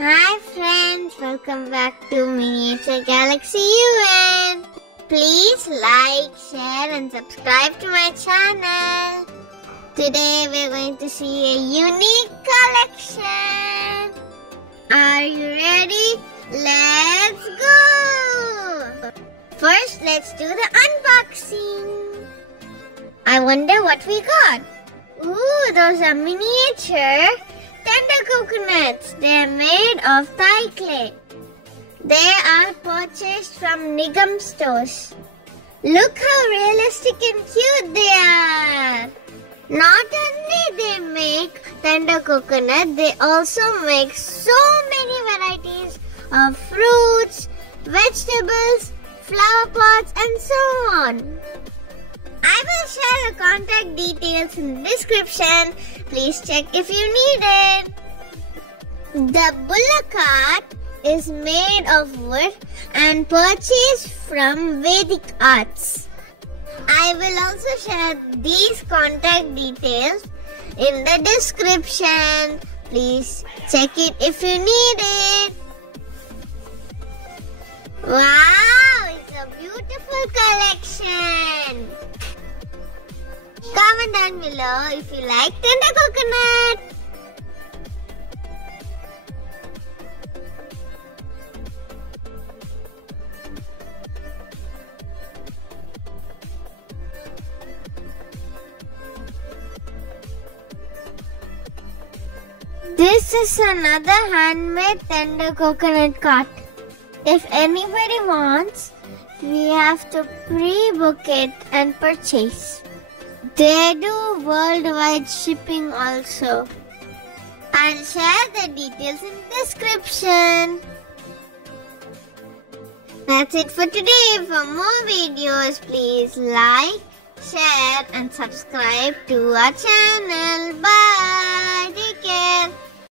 Hi friends, welcome back to Miniature Galaxy UN. Please like, share and subscribe to my channel. Today we're going to see a unique collection. Are you ready? Let's go! First, let's do the unboxing. I wonder what we got. Ooh, those are miniature Tentercoconuts. They are made of Thai clay. They are purchased from NIKAM stores. Look how realistic and cute they are. Not only they make Tentercoconut, they also make so many varieties of fruits, vegetables, flower pots and so on. I will share the contact details in the description. Please check if you need it. The bullock cart is made of wood and purchased from VEDIK. I will also share these contact details in the description. Please check it if you need it. Wow, it's a beautiful collection. Comment down below if you like Tentercoconut. This is another handmade Tentercoconut cart. If anybody wants, we have to pre-book it and purchase. They do worldwide shipping also. I'll share the details in the description. That's it for today. For more videos, please like, share and subscribe to our channel. Bye.